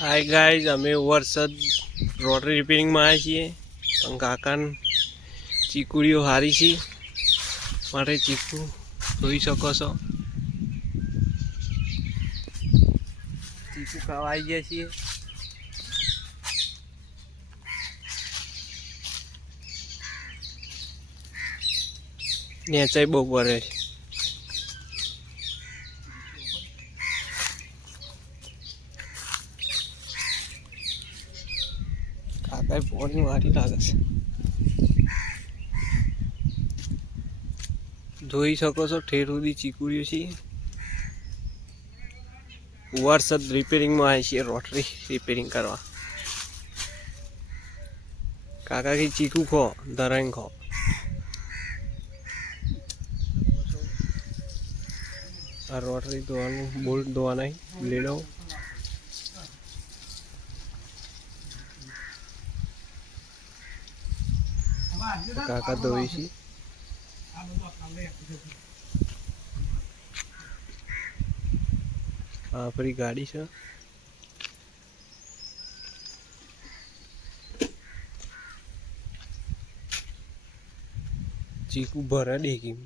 Hi guys, અમે વરસાદ rotary રિપેરિંગમાં આવ્યા છીએ પણ કાકાને ચીકુડીઓ હારી છે માટે ચીકુ જોઈ શકો છો. ચીકુ ખાવા આવી ગયા છીએ. નેચાઈ બહુ પડે છે. કાકા પોણી મારી લાગે છે. જોઈ શકો છો ઠેર સુધી ચીકુડીઓ છે. વરસાદ રિપેરિંગમાં આવે છે રોટરી રિપેરિંગ કરવા. કાકા કે ચીકુ ખો ધરાઈને ખો. આ રોટરી ધોવાનું બોલ્ટ ધોવાના બ્લેડો. કાકા ધોઈ છે. આપણી ગાડી છે. ચીકુ ભરા ડેકી